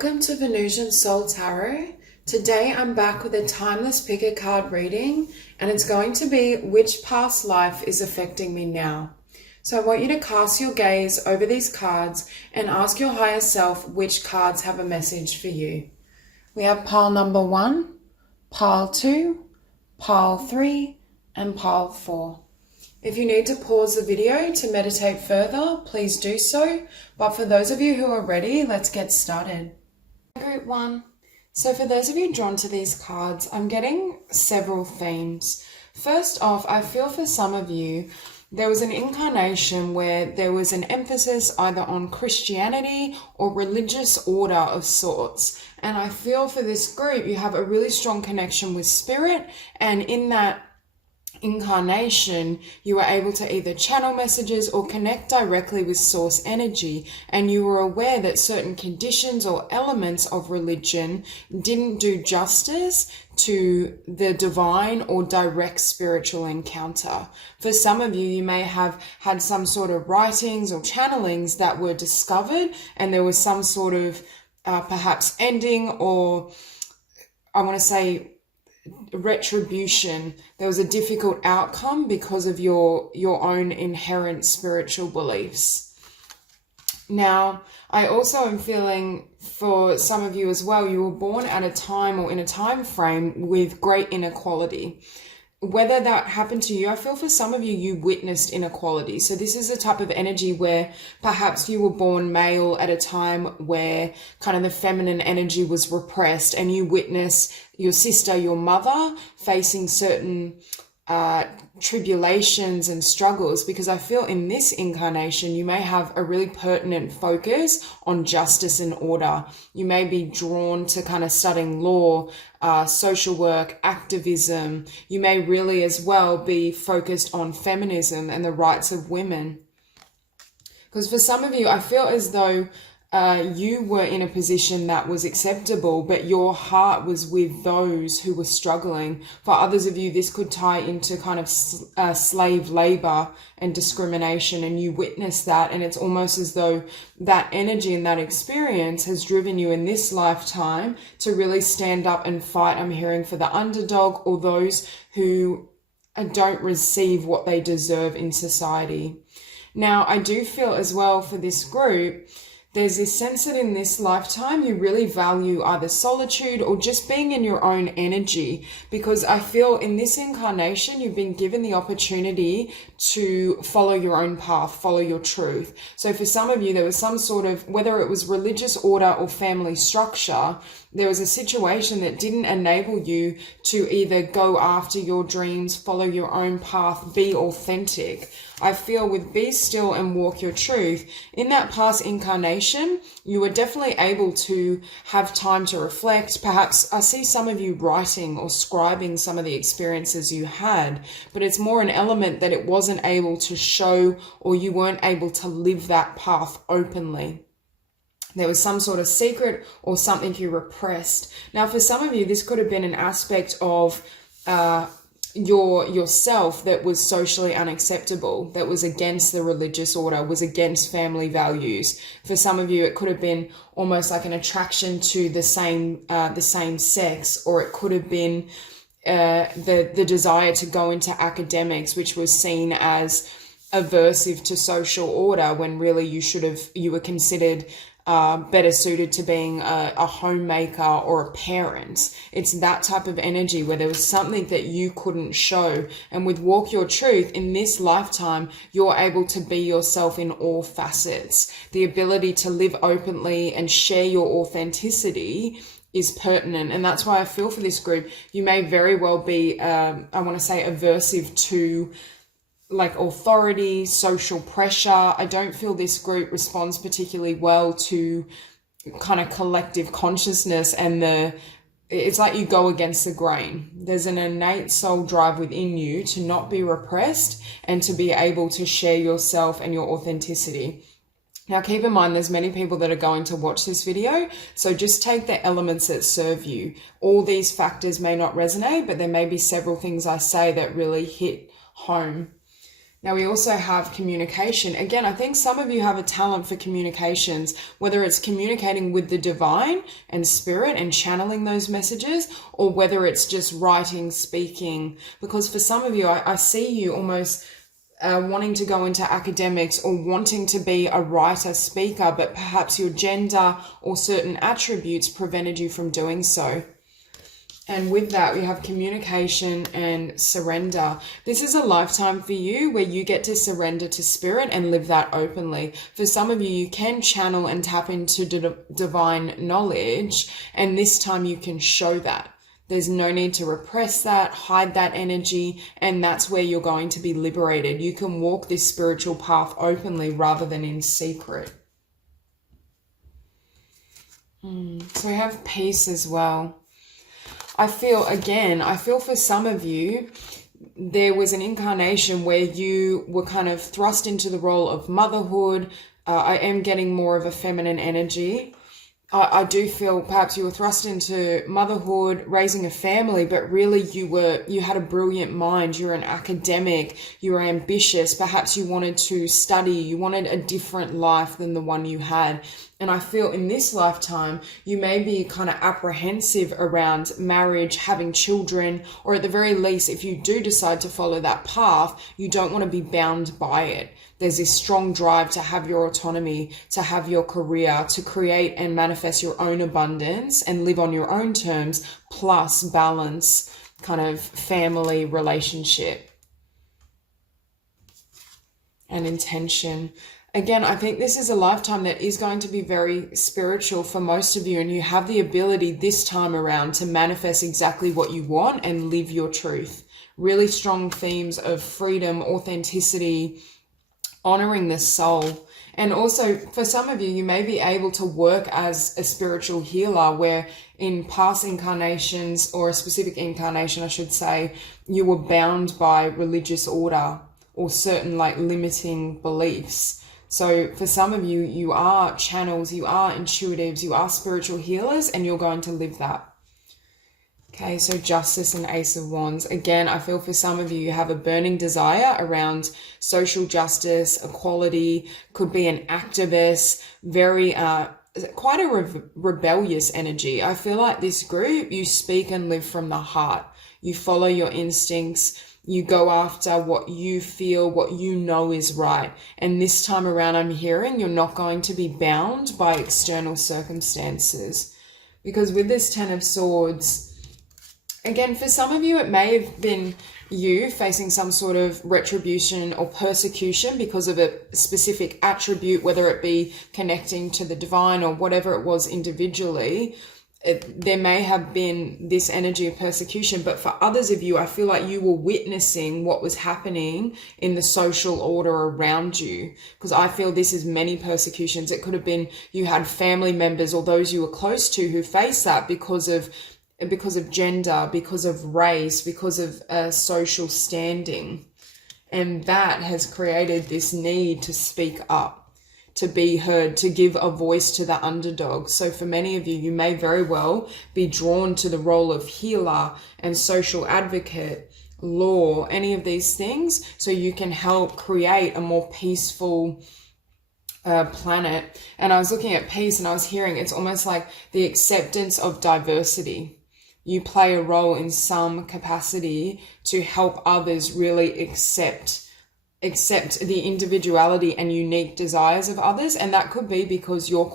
Welcome to Venusian Soul Tarot. Today I'm back with a timeless pick a card reading, and it's going to be which past life is affecting me now. So I want you to cast your gaze over these cards and ask your higher self which cards have a message for you. We have pile number 1, pile 2, pile 3, and pile 4. If you need to pause the video to meditate further, please do so. But for those of you who are ready, let's get started. Group 1. So for those of you drawn to these cards, I'm getting several themes. First off, I feel for some of you, there was an incarnation where there was an emphasis either on Christianity or religious order of sorts. And I feel for this group, you have a really strong connection with spirit, and in that incarnation you were able to either channel messages or connect directly with source energy, and you were aware that certain conditions or elements of religion didn't do justice to the divine or direct spiritual encounter. For some of you, you may have had some sort of writings or channelings that were discovered, and there was some sort of perhaps ending, or I want to say retribution. There was a difficult outcome because of your own inherent spiritual beliefs. Now, I also am feeling for some of you as well, you were born at a time or in a time frame with great inequality. Whether that happened to you, I feel for some of you, you witnessed inequality. So this is a type of energy where perhaps you were born male at a time where kind of the feminine energy was repressed, and you witnessed your sister, your mother, facing certain tribulations and struggles, because I feel in this incarnation you may have a really pertinent focus on justice and order. You may be drawn to kind of studying law, social work, activism. You may really as well be focused on feminism and the rights of women. Because for some of you, I feel as though you were in a position that was acceptable, but your heart was with those who were struggling. For others of you, this could tie into kind of slave labor and discrimination, and you witnessed that, and it's almost as though that energy and that experience has driven you in this lifetime to really stand up and fight. I'm hearing for the underdog, or those who don't receive what they deserve in society. Now, I do feel as well for this group, there's this sense that in this lifetime, you really value either solitude or just being in your own energy, because I feel in this incarnation, you've been given the opportunity to follow your own path, follow your truth. So for some of you, there was some sort of, whether it was religious order or family structure, there was a situation that didn't enable you to either go after your dreams, follow your own path, be authentic. I feel with be still and walk your truth, in that past incarnation, you were definitely able to have time to reflect. Perhaps I see some of you writing or scribing some of the experiences you had, but it's more an element that it wasn't able to show, or you weren't able to live that path openly. There was some sort of secret or something you repressed. Now, for some of you, this could have been an aspect of yourself that was socially unacceptable, that was against the religious order, was against family values. For some of you, it could have been almost like an attraction to the same sex, or it could have been the desire to go into academics, which was seen as aversive to social order, when really you were considered better suited to being a homemaker or a parent. It's that type of energy where there was something that you couldn't show. And with Walk Your Truth, in this lifetime, you're able to be yourself in all facets. The ability to live openly and share your authenticity is pertinent. And that's why I feel for this group, you may very well be, I want to say, aversive to like authority, social pressure. I don't feel this group responds particularly well to kind of collective consciousness, and it's like you go against the grain. There's an innate soul drive within you to not be repressed and to be able to share yourself and your authenticity. Now, keep in mind, there's many people that are going to watch this video, so just take the elements that serve you. All these factors may not resonate, but there may be several things I say that really hit home. Now we also have communication. Again, I think some of you have a talent for communications, whether it's communicating with the divine and spirit and channeling those messages, or whether it's just writing, speaking. Because for some of you, I see you almost wanting to go into academics or wanting to be a writer, speaker, but perhaps your gender or certain attributes prevented you from doing so. And with that, we have communication and surrender. This is a lifetime for you where you get to surrender to spirit and live that openly. For some of you, you can channel and tap into divine knowledge, and this time you can show that. There's no need to repress that, hide that energy, and that's where you're going to be liberated. You can walk this spiritual path openly rather than in secret. So we have peace as well. I feel for some of you, there was an incarnation where you were kind of thrust into the role of motherhood. I am getting more of a feminine energy. I do feel perhaps you were thrust into motherhood, raising a family, but really you had a brilliant mind. You're an academic, you were ambitious. Perhaps you wanted to study, you wanted a different life than the one you had. And I feel in this lifetime, you may be kind of apprehensive around marriage, having children, or at the very least, if you do decide to follow that path, you don't want to be bound by it. There's this strong drive to have your autonomy, to have your career, to create and manifest your own abundance and live on your own terms, plus balance kind of family relationship and intention. Again, I think this is a lifetime that is going to be very spiritual for most of you, and you have the ability this time around to manifest exactly what you want and live your truth. Really strong themes of freedom, authenticity, honoring the soul. And also for some of you, you may be able to work as a spiritual healer where in past incarnations, or a specific incarnation, I should say, you were bound by religious order or certain limiting beliefs. So for some of you, you are channels, you are intuitives, you are spiritual healers, and you're going to live that. Okay, so Justice and Ace of Wands. Again, I feel for some of you, you have a burning desire around social justice, equality, could be an activist, very, quite a rebellious energy. I feel like this group, you speak and live from the heart. You follow your instincts. You go after what you feel, what you know is right. And this time around, I'm hearing you're not going to be bound by external circumstances. Because with this Ten of Swords, again, for some of you, it may have been you facing some sort of retribution or persecution because of a specific attribute, whether it be connecting to the divine or whatever it was individually. There may have been this energy of persecution, but for others of you, I feel like you were witnessing what was happening in the social order around you, because I feel this is many persecutions. It could have been you had family members or those you were close to who faced that because of gender, because of race, because of social standing. And that has created this need to speak up, to be heard, to give a voice to the underdog. So for many of you, you may very well be drawn to the role of healer and social advocate, law, any of these things, so you can help create a more peaceful planet. And I was looking at peace and I was hearing it's almost like the acceptance of diversity. You play a role in some capacity to help others really accept the individuality and unique desires of others. And that could be because you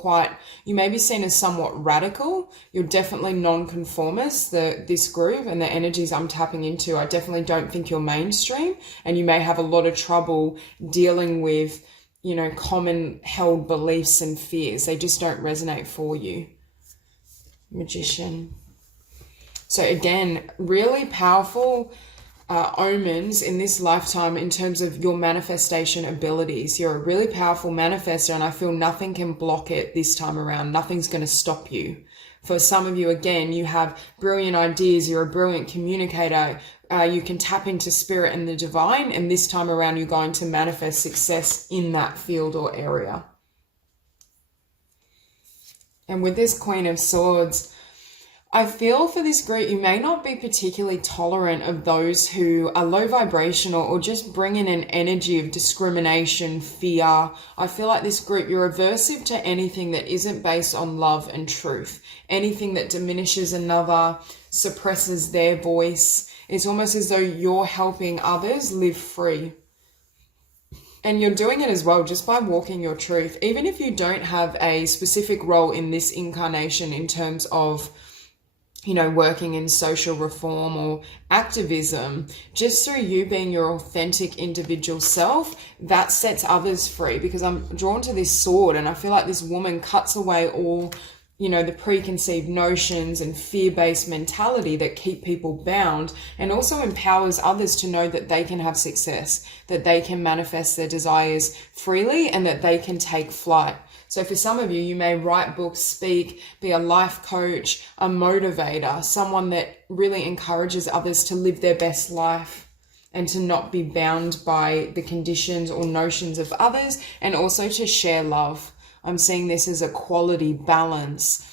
may be seen as somewhat radical. You're definitely non-conformist, this group and the energies I'm tapping into. I definitely don't think you're mainstream, and you may have a lot of trouble dealing with, common held beliefs and fears. They just don't resonate for you. Magician. So again, really powerful omens in this lifetime in terms of your manifestation abilities. You're a really powerful manifestor, and I feel nothing can block it this time around. Nothing's going to stop you. For some of you, again, you have brilliant ideas. You're a brilliant communicator. You can tap into spirit and the divine, and this time around you're going to manifest success in that field or area. And with this Queen of Swords, I feel for this group, you may not be particularly tolerant of those who are low vibrational or just bring in an energy of discrimination, fear. I feel like this group, you're aversive to anything that isn't based on love and truth. Anything that diminishes another, suppresses their voice. It's almost as though you're helping others live free. And you're doing it as well just by walking your truth. Even if you don't have a specific role in this incarnation in terms of, you know, working in social reform or activism, just through you being your authentic individual self, that sets others free. Because I'm drawn to this sword, and I feel like this woman cuts away all, you know, the preconceived notions and fear-based mentality that keep people bound, and also empowers others to know that they can have success, that they can manifest their desires freely, and that they can take flight. So for some of you, you may write books, speak, be a life coach, a motivator, someone that really encourages others to live their best life and to not be bound by the conditions or notions of others, and also to share love. I'm seeing this as a quality balance,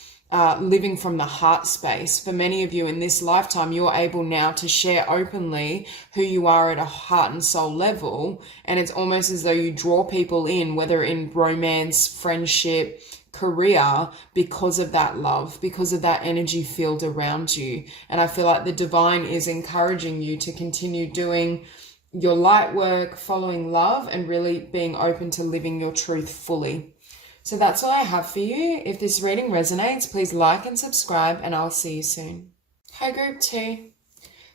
living from the heart space. For many of you in this lifetime, you're able now to share openly who you are at a heart and soul level. And it's almost as though you draw people in, whether in romance, friendship, career, because of that love, because of that energy field around you. And I feel like the divine is encouraging you to continue doing your light work, following love, and really being open to living your truth fully. So that's all I have for you. If this reading resonates, please like and subscribe, and I'll see you soon. Hi, Group 2.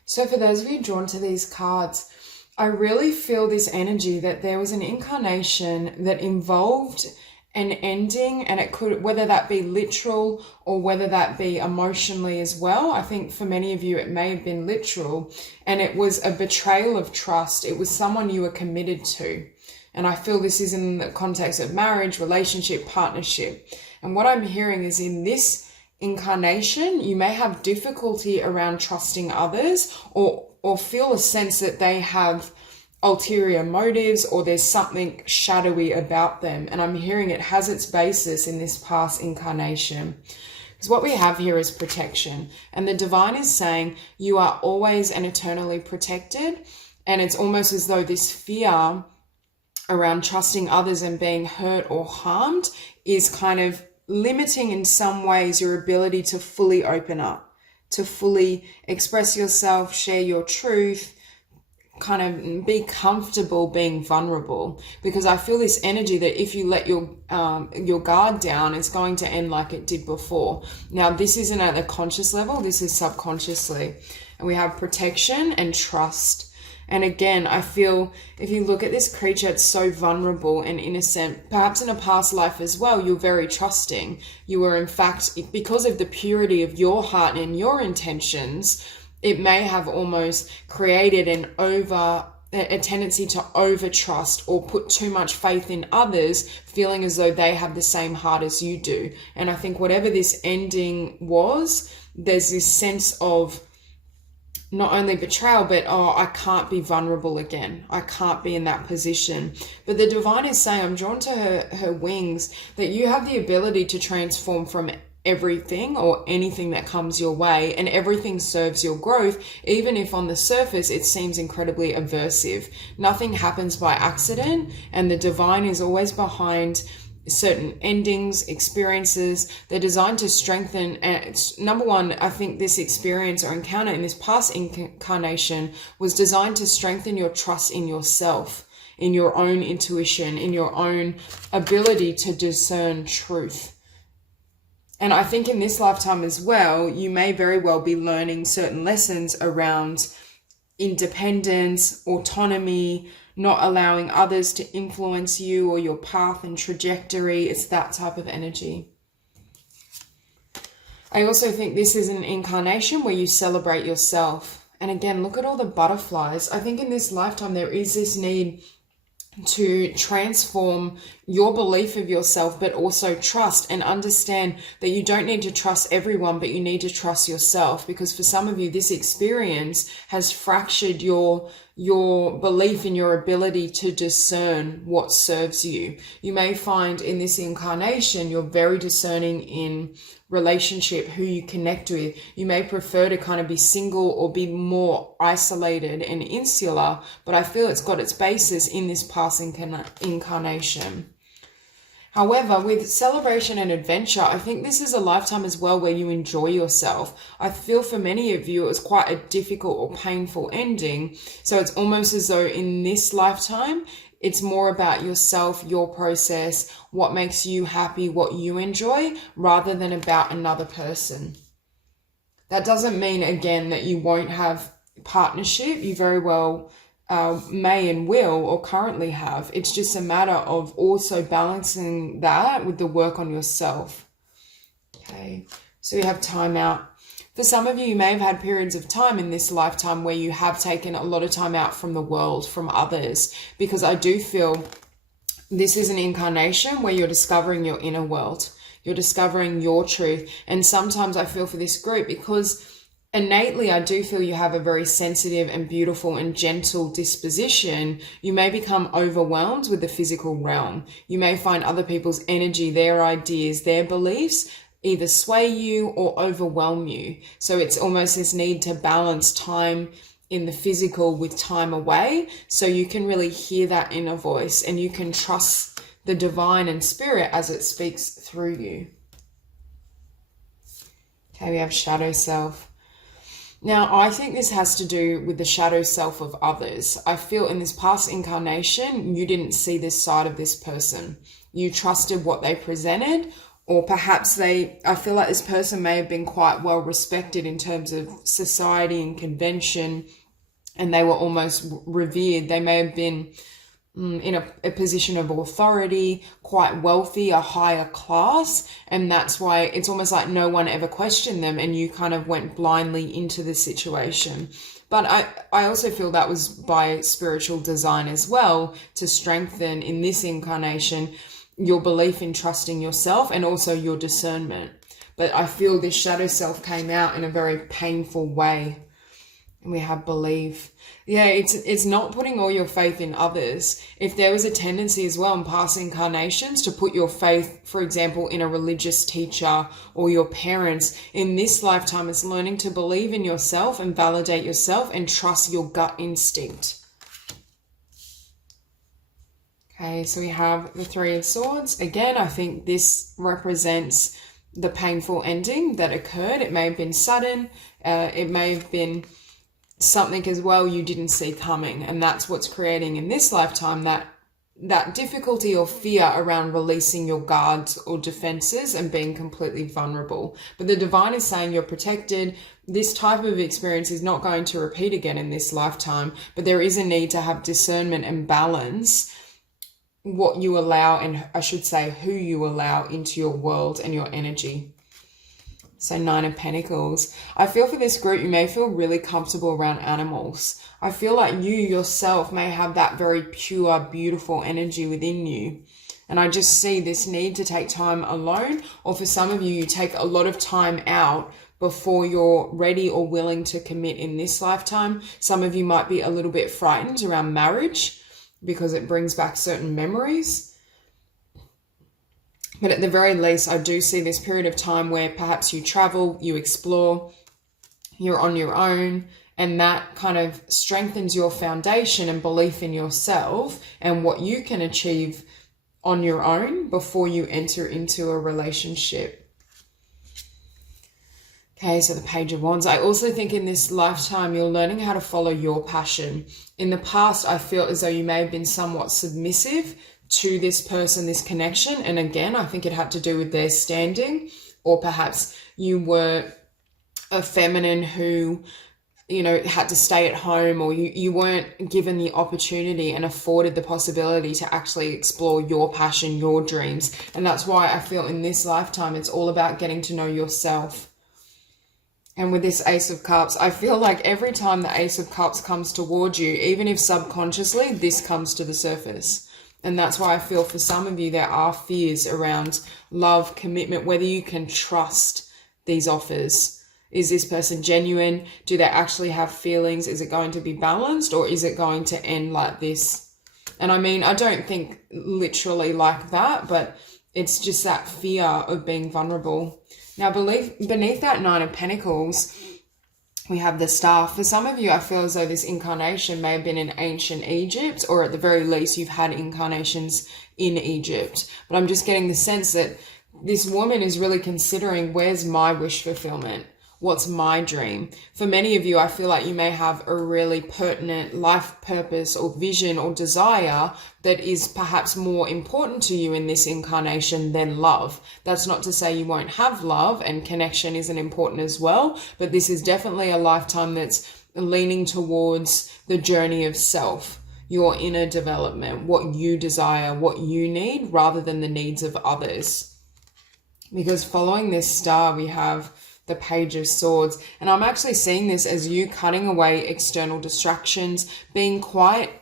So for those of you drawn to these cards, I really feel this energy that there was an incarnation that involved an ending, and it could, whether that be literal or whether that be emotionally as well. I think for many of you, it may have been literal, and it was a betrayal of trust. It was someone you were committed to. And I feel this is in the context of marriage, relationship, partnership. And what I'm hearing is in this incarnation, you may have difficulty around trusting others, or feel a sense that they have ulterior motives, or there's something shadowy about them. And I'm hearing it has its basis in this past incarnation. Because what we have here is protection. And the divine is saying you are always and eternally protected. And it's almost as though this fear around trusting others and being hurt or harmed is kind of limiting in some ways your ability to fully open up, to fully express yourself, share your truth, kind of be comfortable being vulnerable. Because I feel this energy that if you let your guard down, it's going to end like it did before. Now, this isn't at a conscious level, this is subconsciously. And we have protection and trust. And again, I feel if you look at this creature, it's so vulnerable and innocent. Perhaps in a past life as well, you're very trusting. You were, in fact, because of the purity of your heart and your intentions, it may have almost created a tendency to over trust or put too much faith in others, feeling as though they have the same heart as you do. And I think whatever this ending was, there's this sense of not only betrayal, but, oh, I can't be vulnerable again. I can't be in that position. But the divine is saying, I'm drawn to her wings, that you have the ability to transform from everything or anything that comes your way, and everything serves your growth, even if on the surface it seems incredibly aversive. Nothing happens by accident, and the divine is always behind certain endings, experiences. They're designed to strengthen. And number one, I think this experience or encounter in this past incarnation was designed to strengthen your trust in yourself, in your own intuition, in your own ability to discern truth. And I think in this lifetime as well, you may very well be learning certain lessons around independence, autonomy, not allowing others to influence you or your path and trajectory. It's that type of energy. I also think this is an incarnation where you celebrate yourself. And again, look at all the butterflies. I think in this lifetime, there is this need to transform your belief of yourself, but also trust and understand that you don't need to trust everyone, but you need to trust yourself. Because for some of you, this experience has fractured your belief in your ability to discern what serves you. You may find in this incarnation, you're very discerning in relationship, who you connect with. You may prefer to kind of be single or be more isolated and insular, but I feel it's got its basis in this past incarnation. However, with celebration and adventure, I think this is a lifetime as well where you enjoy yourself. I feel for many of you, it was quite a difficult or painful ending. So it's almost as though in this lifetime, it's more about yourself, your process, what makes you happy, what you enjoy, rather than about another person. That doesn't mean, again, that you won't have partnership. You very well may and will, or currently have. It's just a matter of also balancing that with the work on yourself. Okay, so you have time out. For some of you, you may have had periods of time in this lifetime where you have taken a lot of time out from the world, from others, because I do feel this is an incarnation where you're discovering your inner world. You're discovering your truth. And sometimes I feel for this group, because innately, I do feel you have a very sensitive and beautiful and gentle disposition, you may become overwhelmed with the physical realm. You may find other people's energy, their ideas, their beliefs either sway you or overwhelm you. So it's almost this need to balance time in the physical with time away, so you can really hear that inner voice and you can trust the divine and spirit as it speaks through you. Okay, we have shadow self. Now, I think this has to do with the shadow self of others. I feel in this past incarnation, you didn't see this side of this person. You trusted what they presented, or perhaps I feel like this person may have been quite well respected in terms of society and convention, and they were almost revered. They may have been in a position of authority, quite wealthy, a higher class, and that's why it's almost like no one ever questioned them and you kind of went blindly into the situation. But I also feel that was by spiritual design as well, to strengthen in this incarnation your belief in trusting yourself and also your discernment. But I feel this shadow self came out in a very painful way. And we have believe. Yeah, it's not putting all your faith in others. If there was a tendency as well in past incarnations to put your faith, for example, in a religious teacher or your parents, in this lifetime it's learning to believe in yourself and validate yourself and trust your gut instinct. Okay, so we have the Three of Swords. Again, I think this represents the painful ending that occurred. It may have been sudden. It may have been something as well you didn't see coming, and that's what's creating in this lifetime that difficulty or fear around releasing your guards or defenses and being completely vulnerable. But the divine is saying you're protected. This type of experience is not going to repeat again in this lifetime, but there is a need to have discernment and balance what you allow, and I should say who you allow into your world and your energy. So 9 of Pentacles. I feel for this group, you may feel really comfortable around animals. I feel like you yourself may have that very pure, beautiful energy within you. And I just see this need to take time alone, or for some of you, you take a lot of time out before you're ready or willing to commit in this lifetime. Some of you might be a little bit frightened around marriage because it brings back certain memories. But at the very least, I do see this period of time where perhaps you travel, you explore, you're on your own, and that kind of strengthens your foundation and belief in yourself and what you can achieve on your own before you enter into a relationship. Okay, so the Page of Wands. I also think in this lifetime, you're learning how to follow your passion. In the past, I feel as though you may have been somewhat submissive to this person, this connection. And again, I think it had to do with their standing, or perhaps you were a feminine who, you know, had to stay at home, or you weren't given the opportunity and afforded the possibility to actually explore your passion, your dreams. And that's why I feel in this lifetime, it's all about getting to know yourself. And with this Ace of Cups, I feel like every time the Ace of Cups comes towards you, even if subconsciously, this comes to the surface. And that's why I feel for some of you, there are fears around love, commitment, whether you can trust these offers. Is this person genuine? Do they actually have feelings? Is it going to be balanced, or is it going to end like this? And I mean, I don't think literally like that, but it's just that fear of being vulnerable. Now, beneath that Nine of Pentacles, we have the Star. For some of you, I feel as though this incarnation may have been in ancient Egypt, or at the very least, you've had incarnations in Egypt. But I'm just getting the sense that this woman is really considering, where's my wish fulfillment? What's my dream? For many of you, I feel like you may have a really pertinent life purpose or vision or desire that is perhaps more important to you in this incarnation than love. That's not to say you won't have love, and connection isn't important as well, but this is definitely a lifetime that's leaning towards the journey of self, your inner development, what you desire, what you need, rather than the needs of others. Because following this Star, we have the Page of Swords. And I'm actually seeing this as you cutting away external distractions, being quite,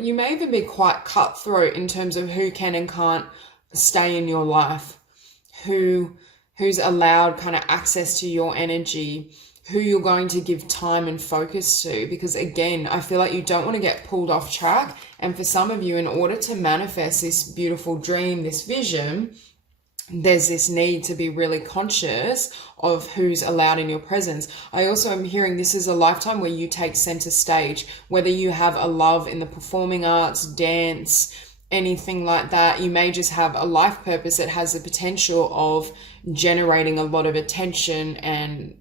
you may even be quite cutthroat in terms of who can and can't stay in your life, who's allowed kind of access to your energy, who you're going to give time and focus to. Because again, I feel like you don't want to get pulled off track. And for some of you, in order to manifest this beautiful dream, this vision, there's this need to be really conscious of who's allowed in your presence. I also am hearing this is a lifetime where you take center stage, whether you have a love in the performing arts, dance, anything like that. You may just have a life purpose that has the potential of generating a lot of attention, and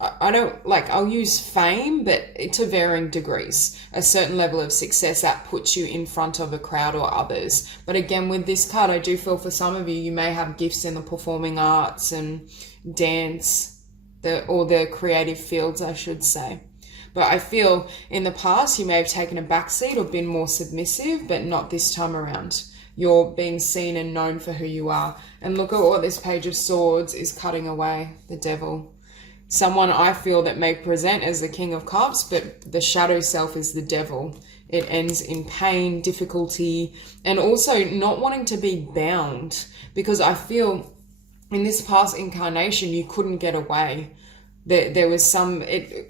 I'll use fame, but to varying degrees. A certain level of success that puts you in front of a crowd or others. But again, with this card, I do feel for some of you, you may have gifts in the performing arts and dance, or the creative fields, I should say. But I feel in the past, you may have taken a backseat or been more submissive, but not this time around. You're being seen and known for who you are. And look at what this Page of Swords is cutting away, the Devil. Someone I feel that may present as the King of Cups, but the shadow self is the Devil. It ends in pain, difficulty, and also not wanting to be bound. Because I feel in this past incarnation, you couldn't get away. There was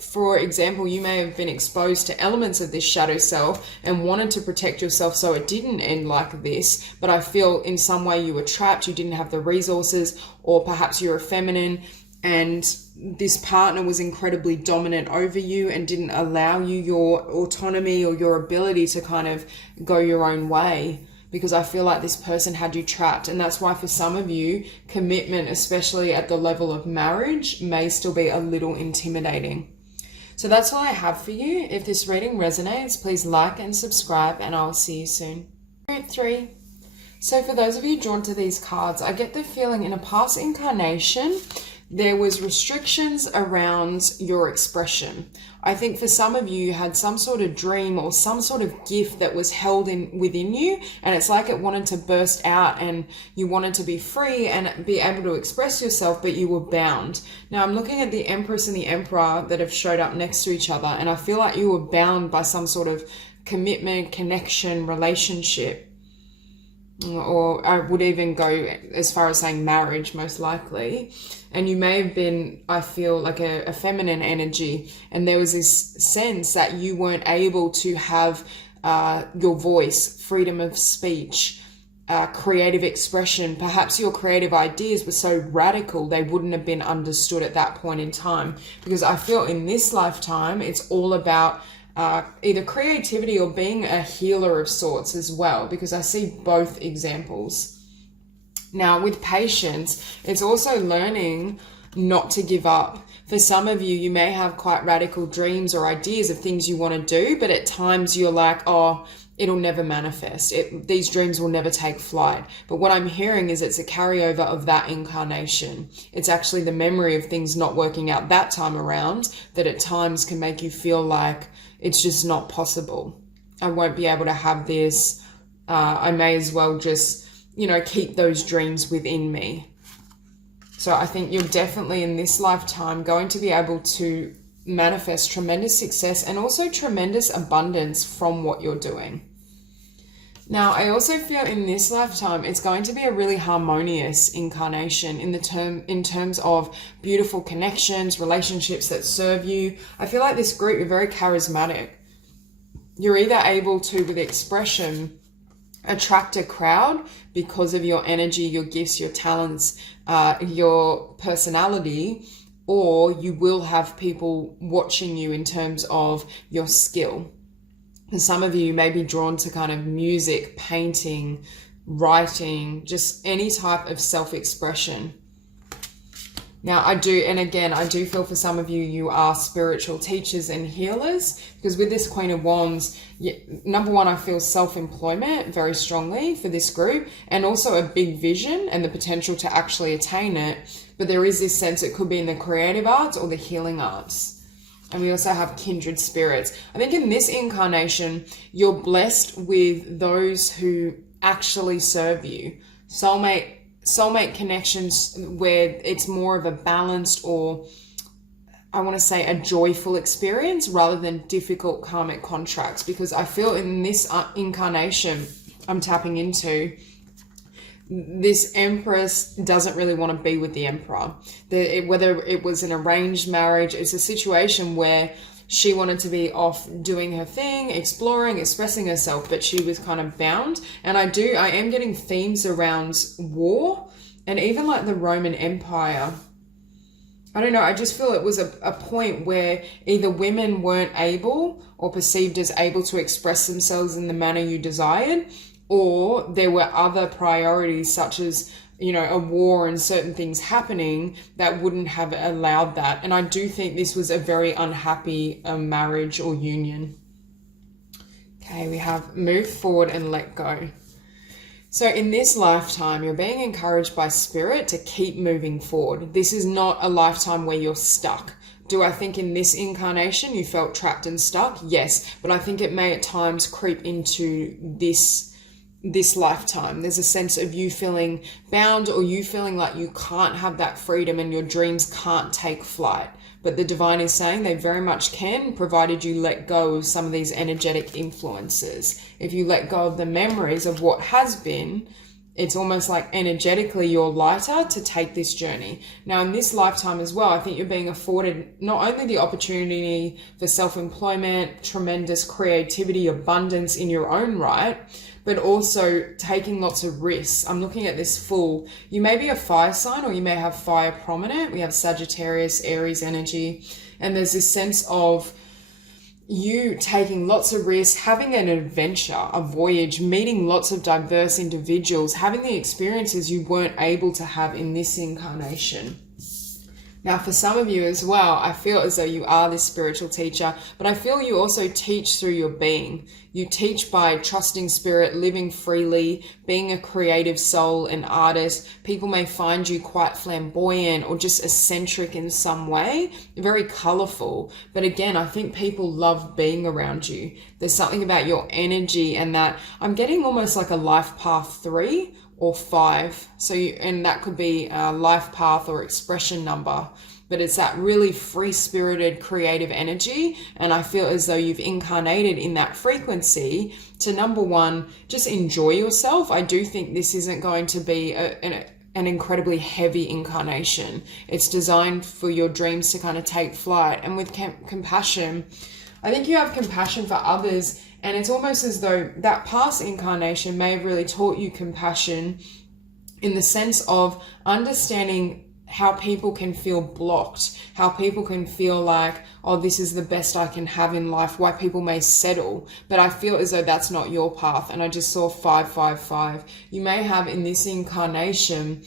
for example, you may have been exposed to elements of this shadow self and wanted to protect yourself so it didn't end like this. But I feel in some way you were trapped, you didn't have the resources, or perhaps you're a feminine and this partner was incredibly dominant over you and didn't allow you your autonomy or your ability to kind of go your own way, because I feel like this person had you trapped. And that's why for some of you, commitment, especially at the level of marriage, may still be a little intimidating. So that's all I have for you. If this reading resonates, please like and subscribe, and I'll see you soon. 3. So for those of you drawn to these cards, I get the feeling in a past incarnation, there was restrictions around your expression. I think for some of you, you had some sort of dream or some sort of gift that was held within you, and it's like it wanted to burst out and you wanted to be free and be able to express yourself, but you were bound. Now I'm looking at the Empress and the Emperor that have showed up next to each other, and I feel like you were bound by some sort of commitment, connection, relationship. Or I would even go as far as saying marriage, most likely. And you may have been, I feel, like a feminine energy. And there was this sense that you weren't able to have your voice, freedom of speech, creative expression. Perhaps your creative ideas were so radical they wouldn't have been understood at that point in time. Because I feel in this lifetime, it's all about either creativity or being a healer of sorts as well, because I see both examples. Now with patience, it's also learning not to give up. For some of you, you may have quite radical dreams or ideas of things you want to do, but at times you're like, oh, it'll never manifest. These dreams will never take flight. But what I'm hearing is it's a carryover of that incarnation. It's actually the memory of things not working out that time around that at times can make you feel like it's just not possible. I won't be able to have this. I may as well just, keep those dreams within me. So I think you're definitely in this lifetime going to be able to manifest tremendous success and also tremendous abundance from what you're doing. Now, I also feel in this lifetime, it's going to be a really harmonious incarnation in terms of beautiful connections, relationships that serve you. I feel like this group, you're very charismatic. You're either able to, with expression, attract a crowd because of your energy, your gifts, your talents, your personality, or you will have people watching you in terms of your skill. And some of you may be drawn to kind of music, painting, writing, just any type of self-expression. Now I do feel for some of you, you are spiritual teachers and healers, because with this Queen of Wands, number one, I feel self-employment very strongly for this group, and also a big vision and the potential to actually attain it. But there is this sense it could be in the creative arts or the healing arts. And we also have kindred spirits. I think in this incarnation, you're blessed with those who actually serve you. Soulmate connections where it's more of a balanced, or I want to say a joyful experience rather than difficult karmic contracts, because I feel in this incarnation I'm tapping into, this Empress doesn't really want to be with the Emperor. Whether it was an arranged marriage, it's a situation where she wanted to be off doing her thing, exploring, expressing herself, but she was kind of bound. And I am getting themes around war and even like the Roman Empire. I don't know, I just feel it was a point where either women weren't able or perceived as able to express themselves in the manner you desired, or there were other priorities such as, you know, a war and certain things happening that wouldn't have allowed that. And I do think this was a very unhappy marriage or union. Okay, we have move forward and let go. So in this lifetime, you're being encouraged by spirit to keep moving forward. This is not a lifetime where you're stuck. Do I think in this incarnation you felt trapped and stuck? Yes, but I think it may at times creep into this lifetime. There's a sense of you feeling bound, or you feeling like you can't have that freedom and your dreams can't take flight. But the divine is saying they very much can, provided you let go of some of these energetic influences. If you let go of the memories of what has been, it's almost like energetically you're lighter to take this journey. Now in this lifetime as well, I think you're being afforded not only the opportunity for self-employment, tremendous creativity, abundance in your own right, but also taking lots of risks. I'm looking at this full. You may be a fire sign, or you may have fire prominent. We have Sagittarius, Aries energy. And there's this sense of you taking lots of risks, having an adventure, a voyage, meeting lots of diverse individuals, having the experiences you weren't able to have in this incarnation. Now, for some of you as well, I feel as though you are this spiritual teacher, but I feel you also teach through your being. You teach by trusting spirit, living freely, being a creative soul, an artist. People may find you quite flamboyant or just eccentric in some way, very colorful. But again, I think people love being around you. There's something about your energy, and that I'm getting almost like a life path 3 or 5. So and that could be a life path or expression number, but it's that really free-spirited creative energy. And I feel as though you've incarnated in that frequency to, number one, just enjoy yourself. I do think this isn't going to be an incredibly heavy incarnation. It's designed for your dreams to kind of take flight. And with compassion, I think you have compassion for others. And it's almost as though that past incarnation may have really taught you compassion in the sense of understanding how people can feel blocked, how people can feel like, oh, this is the best I can have in life, why people may settle. But I feel as though that's not your path. And I just saw 555. You may have in this incarnation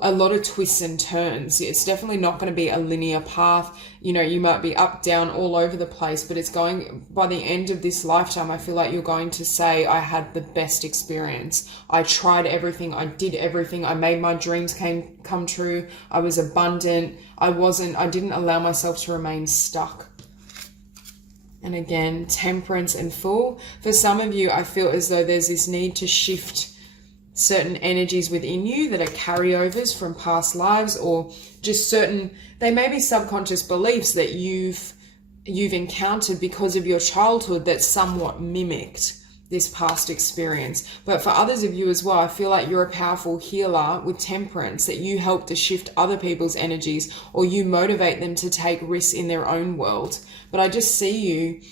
a lot of twists and turns. It's definitely not going to be a linear path. You know, you might be up, down, all over the place, but it's going, by the end of this lifetime, I feel like you're going to say, I had the best experience. I tried everything. I did everything. I made my dreams come true. I was abundant. I didn't allow myself to remain stuck. And again, temperance and full. For some of you, I feel as though there's this need to shift certain energies within you that are carryovers from past lives, or just they may be subconscious beliefs that you've encountered because of your childhood that somewhat mimicked this past experience. But for others of you as well, I feel like you're a powerful healer with temperance, that you help to shift other people's energies, or you motivate them to take risks in their own world. But I just see you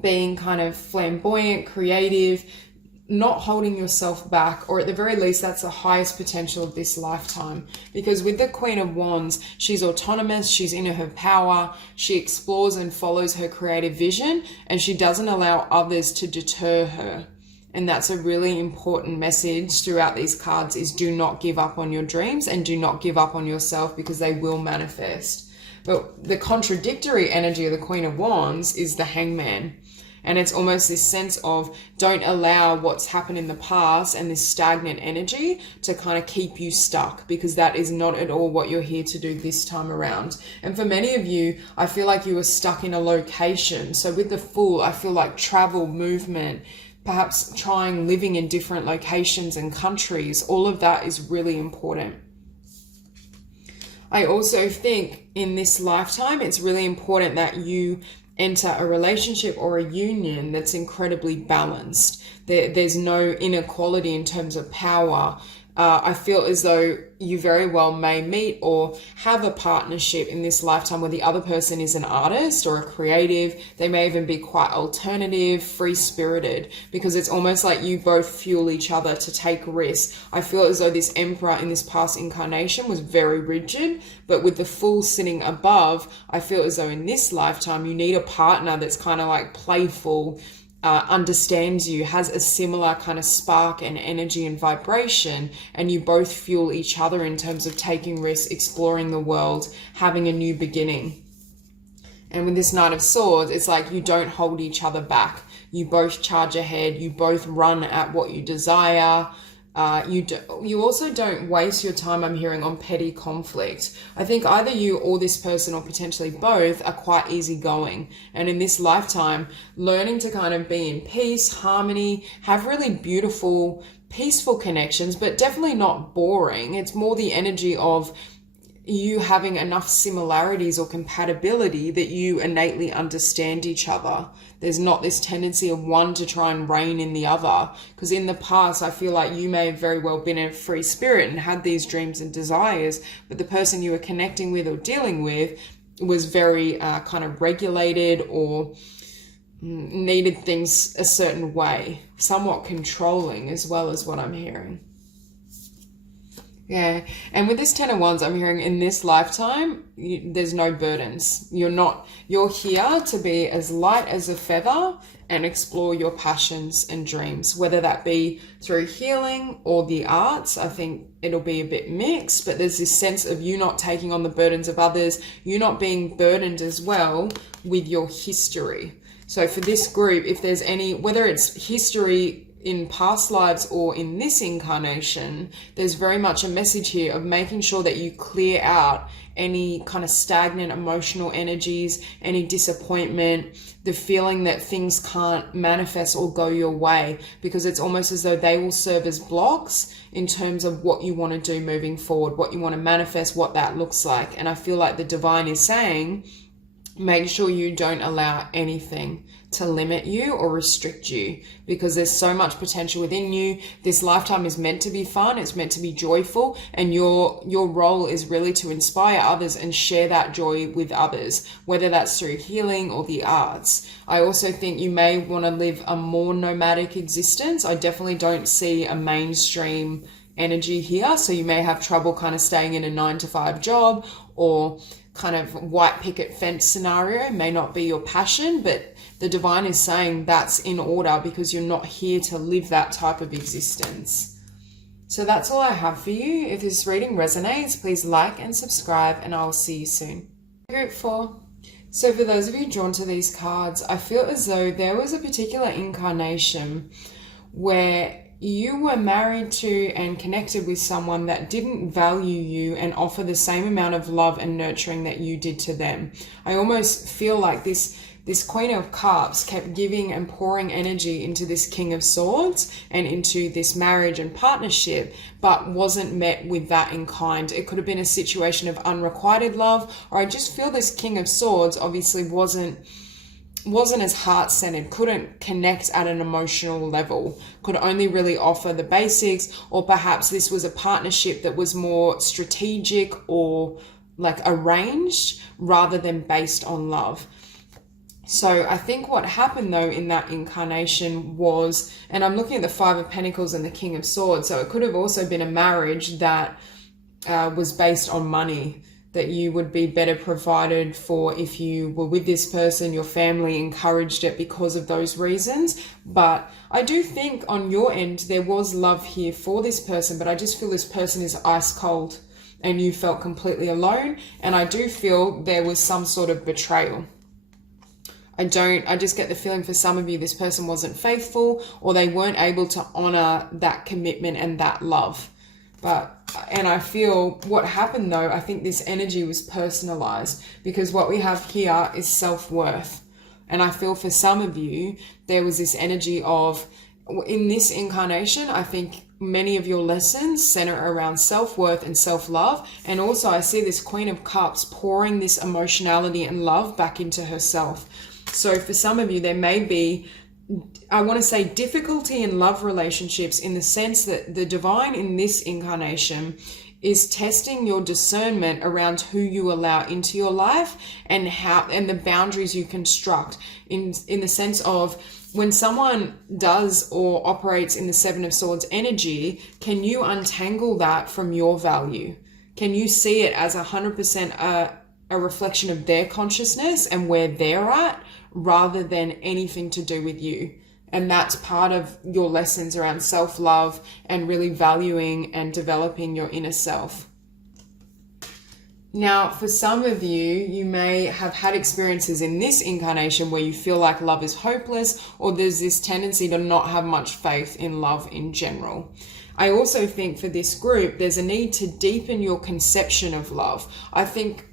being kind of flamboyant, creative, not holding yourself back, or at the very least, that's the highest potential of this lifetime. Because with the Queen of Wands, she's autonomous, she's in her power, she explores and follows her creative vision, and she doesn't allow others to deter her. And that's a really important message throughout these cards, is do not give up on your dreams and do not give up on yourself, because they will manifest. But the contradictory energy of the Queen of Wands is the Hangman. And it's almost this sense of don't allow what's happened in the past and this stagnant energy to kind of keep you stuck, because that is not at all what you're here to do this time around. And for many of you, I feel like you were stuck in a location. So with the Fool, I feel like travel, movement, perhaps trying living in different locations and countries, all of that is really important. I also think in this lifetime, it's really important that you enter a relationship or a union that's incredibly balanced. There's no inequality in terms of power. I feel as though you very well may meet or have a partnership in this lifetime where the other person is an artist or a creative. They may even be quite alternative, free-spirited, because it's almost like you both fuel each other to take risks. I feel as though this Emperor in this past incarnation was very rigid, but with the Fool sitting above, I feel as though in this lifetime you need a partner that's kind of like playful, understands you, has a similar kind of spark and energy and vibration, and you both fuel each other in terms of taking risks, exploring the world, having a new beginning. And with this Knight of Swords, it's like you don't hold each other back. You both charge ahead, you both run at what you desire. You also don't waste your time, I'm hearing, on petty conflict. I think either you or this person, or potentially both, are quite easygoing. And in this lifetime, learning to kind of be in peace, harmony, have really beautiful, peaceful connections, but definitely not boring. It's more the energy of you having enough similarities or compatibility that you innately understand each other. There's not this tendency of one to try and rein in the other, because in the past I feel like you may have very well been a free spirit and had these dreams and desires, but the person you were connecting with or dealing with was very kind of regulated or needed things a certain way, somewhat controlling as well, as what I'm hearing. Yeah, and with this Ten of Wands, I'm hearing in this lifetime, there's no burdens. You're here to be as light as a feather and explore your passions and dreams, whether that be through healing or the arts. I think it'll be a bit mixed, but there's this sense of you not taking on the burdens of others, you not being burdened as well with your history. So for this group, if there's any, whether it's history in past lives or in this incarnation, there's very much a message here of making sure that you clear out any kind of stagnant emotional energies, any disappointment, the feeling that things can't manifest or go your way, because it's almost as though they will serve as blocks in terms of what you want to do moving forward, what you want to manifest, what that looks like. And I feel like the divine is saying, make sure you don't allow anything to limit you or restrict you, because there's so much potential within you. This lifetime is meant to be fun, it's meant to be joyful, and your role is really to inspire others and share that joy with others, whether that's through healing or the arts. I also think you may want to live a more nomadic existence. I definitely don't see a mainstream energy here, so you may have trouble kind of staying in a 9-to-5 job, or kind of white picket fence scenario may not be your passion, but the divine is saying that's in order, because you're not here to live that type of existence. So that's all I have for you. If this reading resonates, please like and subscribe, and I'll see you soon. Group 4. So for those of you drawn to these cards, I feel as though there was a particular incarnation where you were married to and connected with someone that didn't value you and offer the same amount of love and nurturing that you did to them. I almost feel like this Queen of Cups kept giving and pouring energy into this King of Swords and into this marriage and partnership, but wasn't met with that in kind. It could have been a situation of unrequited love, or I just feel this King of Swords obviously wasn't as heart-centered, couldn't connect at an emotional level, could only really offer the basics, or perhaps this was a partnership that was more strategic or like arranged rather than based on love. So I think what happened though in that incarnation was, and I'm looking at the Five of Pentacles and the King of Swords, so it could have also been a marriage that was based on money, that you would be better provided for if you were with this person, your family encouraged it because of those reasons. But I do think on your end, there was love here for this person, but I just feel this person is ice cold and you felt completely alone. And I do feel there was some sort of betrayal. I just get the feeling for some of you, this person wasn't faithful or they weren't able to honor that commitment and that love. And I feel what happened though, I think this energy was personalized because what we have here is self-worth. And I feel for some of you, there was this energy of, in this incarnation, I think many of your lessons center around self-worth and self-love. And also I see this Queen of Cups pouring this emotionality and love back into herself. So for some of you, there may be, I want to say, difficulty in love relationships in the sense that the divine in this incarnation is testing your discernment around who you allow into your life and the boundaries you construct in the sense of when someone does or operates in the Seven of Swords energy, can you untangle that from your value? Can you see it as 100% a reflection of their consciousness and where they're at, rather than anything to do with you? And that's part of your lessons around self-love and really valuing and developing your inner self. Now, for some of you, you may have had experiences in this incarnation where you feel like love is hopeless, or there's this tendency to not have much faith in love in general. I also think for this group, there's a need to deepen your conception of love. I think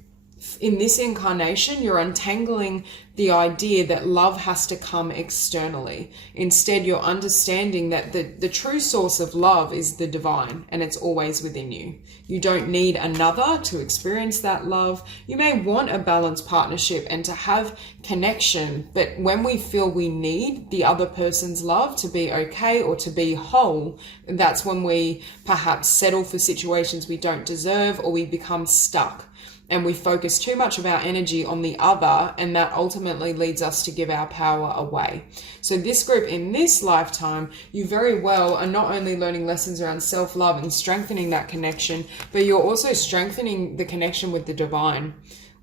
in this incarnation, you're untangling the idea that love has to come externally. Instead, you're understanding that the true source of love is the divine and it's always within you. You don't need another to experience that love. You may want a balanced partnership and to have connection, but when we feel we need the other person's love to be okay or to be whole, that's when we perhaps settle for situations we don't deserve, or we become stuck. And we focus too much of our energy on the other, and that ultimately leads us to give our power away. So this group in this lifetime, you very well are not only learning lessons around self-love and strengthening that connection, but you're also strengthening the connection with the divine,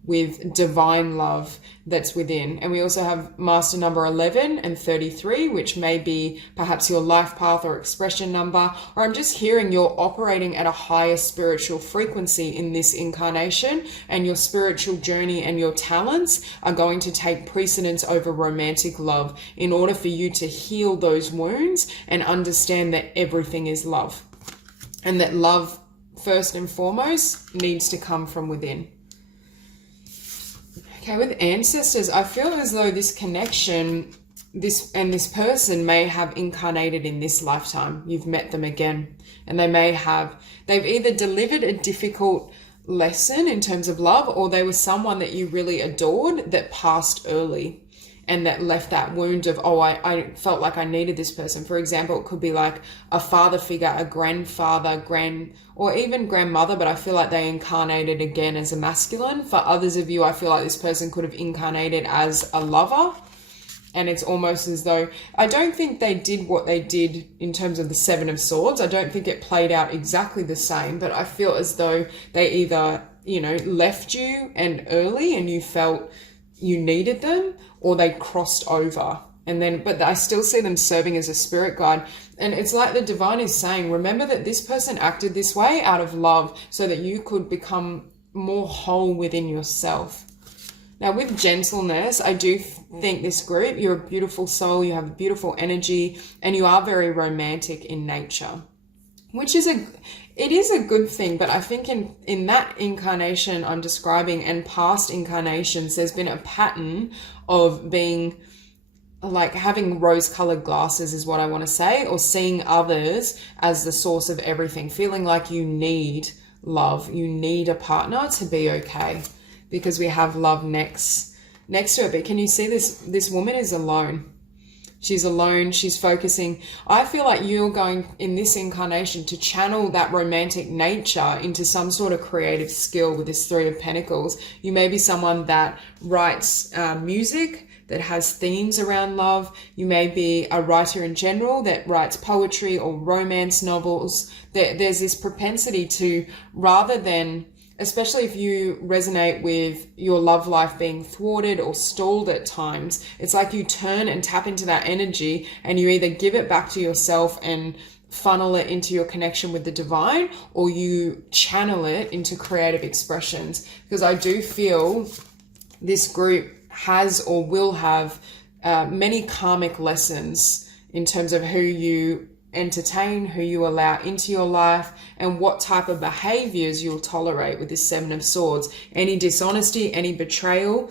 with divine love that's within. And we also have master number 11 and 33, which may be perhaps your life path or expression number, or I'm just hearing you're operating at a higher spiritual frequency in this incarnation, and your spiritual journey and your talents are going to take precedence over romantic love in order for you to heal those wounds and understand that everything is love, and that love first and foremost needs to come from within. Okay, with ancestors, I feel as though this connection, this person may have incarnated in this lifetime. You've met them again, and they've either delivered a difficult lesson in terms of love, or they were someone that you really adored that passed early and that left that wound of, I felt like I needed this person. For example, it could be like a father figure, a grandfather, or even grandmother, but I feel like they incarnated again as a masculine. For others of you, I feel like this person could have incarnated as a lover. And it's almost as though, I don't think they did what they did in terms of the Seven of Swords. I don't think it played out exactly the same, but I feel as though they either, left you and early and you felt you needed them, or they crossed over. But I still see them serving as a spirit guide. And it's like the divine is saying, remember that this person acted this way out of love so that you could become more whole within yourself. Now, with gentleness, I do think this group, you're a beautiful soul, you have a beautiful energy, and you are very romantic in nature, which is it is a good thing. But I think in that incarnation I'm describing and past incarnations, there's been a pattern of being like having rose-colored glasses is what I want to say, or seeing others as the source of everything, feeling like you need love, you need a partner to be okay, because we have love next to it. But can you see this woman is alone? She's alone. She's focusing. I feel like you're going in this incarnation to channel that romantic nature into some sort of creative skill with this Three of Pentacles. You may be someone that writes music, that has themes around love. You may be a writer in general that writes poetry or romance novels. There's this propensity to, rather than, especially if you resonate with your love life being thwarted or stalled at times, it's like you turn and tap into that energy and you either give it back to yourself and funnel it into your connection with the divine, or you channel it into creative expressions. Because I do feel this group has or will have many karmic lessons in terms of who you entertain, who you allow into your life, and what type of behaviors you'll tolerate with this Seven of Swords. Any dishonesty, any betrayal,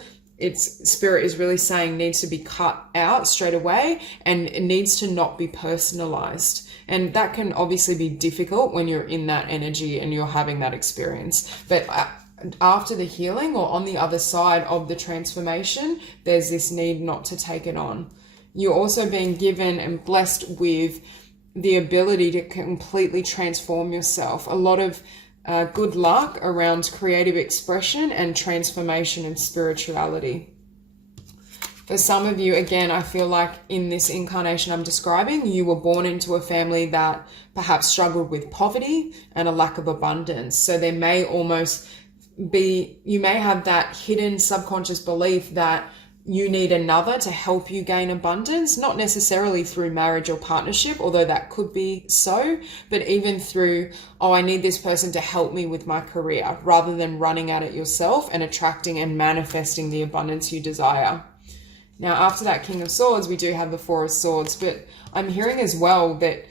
Spirit is really saying needs to be cut out straight away, and it needs to not be personalized. And that can obviously be difficult when you're in that energy and you're having that experience. But after the healing, or on the other side of the transformation, there's this need not to take it on. You're also being given and blessed with the ability to completely transform yourself. A lot of good luck around creative expression and transformation and spirituality. For some of you, again, I feel like in this incarnation I'm describing, you were born into a family that perhaps struggled with poverty and a lack of abundance. So there may almost be, you may have that hidden subconscious belief that you need another to help you gain abundance, not necessarily through marriage or partnership, although that could be so, but even through, oh, I need this person to help me with my career, rather than running at it yourself and attracting and manifesting the abundance you desire. Now, after that King of Swords, we do have the Four of Swords, but I'm hearing as well that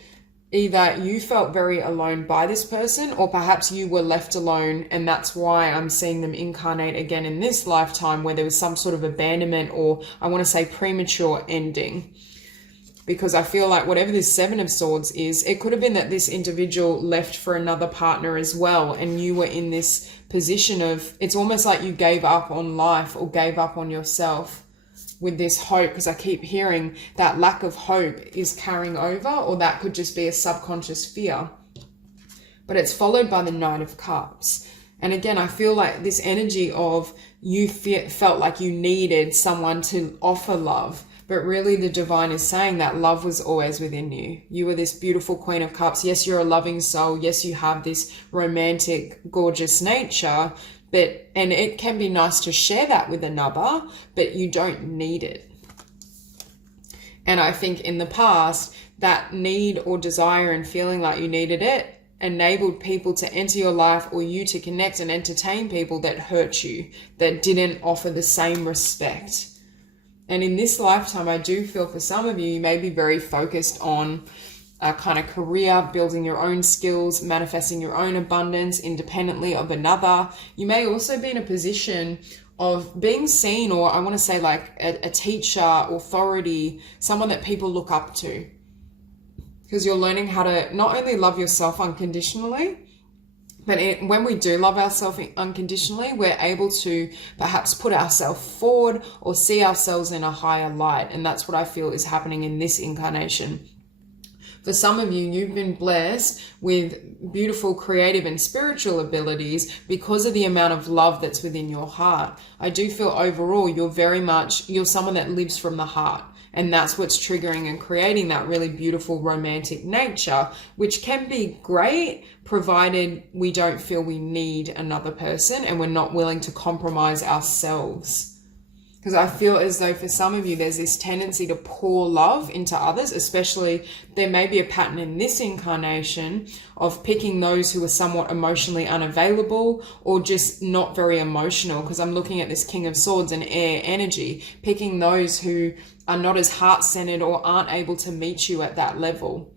either you felt very alone by this person, or perhaps you were left alone, and that's why I'm seeing them incarnate again in this lifetime, where there was some sort of abandonment, or I want to say premature ending. Because I feel like whatever this Seven of Swords is, it could have been that this individual left for another partner as well, and you were in this position of, it's almost like you gave up on life or gave up on yourself with this hope, because I keep hearing that lack of hope is carrying over, or that could just be a subconscious fear. But it's followed by the Knight of Cups. And again, I feel like this energy of you felt like you needed someone to offer love, but really the divine is saying that love was always within you. You were this beautiful Queen of Cups. Yes, you're a loving soul. Yes, you have this romantic, gorgeous nature, and it can be nice to share that with another, but you don't need it. And I think in the past, that need or desire and feeling like you needed it enabled people to enter your life, or you to connect and entertain people that hurt you, that didn't offer the same respect. And in this lifetime, I do feel for some of you, you may be very focused on a kind of career, building your own skills, manifesting your own abundance independently of another. You may also be in a position of being seen, or I want to say like a teacher, authority, someone that people look up to. Because you're learning how to not only love yourself unconditionally, but when we do love ourselves unconditionally, we're able to perhaps put ourselves forward or see ourselves in a higher light. And that's what I feel is happening in this incarnation. For some of you, you've been blessed with beautiful creative and spiritual abilities because of the amount of love that's within your heart. I do feel overall, you're someone that lives from the heart. And that's what's triggering and creating that really beautiful romantic nature, which can be great, provided we don't feel we need another person and we're not willing to compromise ourselves. Because I feel as though for some of you, there's this tendency to pour love into others, especially there may be a pattern in this incarnation of picking those who are somewhat emotionally unavailable or just not very emotional. Because I'm looking at this King of Swords and air energy, picking those who are not as heart-centered or aren't able to meet you at that level.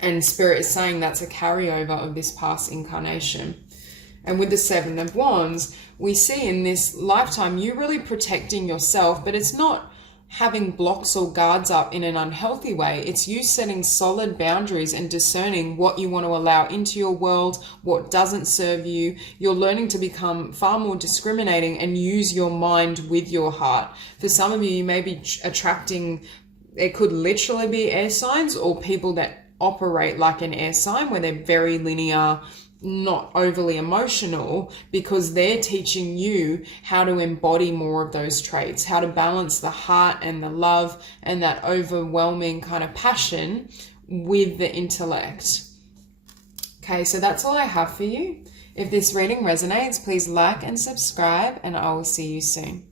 And Spirit is saying that's a carryover of this past incarnation. And with the Seven of Wands, we see in this lifetime, you really protecting yourself, but it's not having blocks or guards up in an unhealthy way. It's you setting solid boundaries and discerning what you want to allow into your world, what doesn't serve you. You're learning to become far more discriminating and use your mind with your heart. For some of you, you may be attracting, it could literally be air signs or people that operate like an air sign, where they're very linear, not overly emotional, because they're teaching you how to embody more of those traits, how to balance the heart and the love and that overwhelming kind of passion with the intellect. Okay, so that's all I have for you. If this reading resonates, please like and subscribe, and I will see you soon.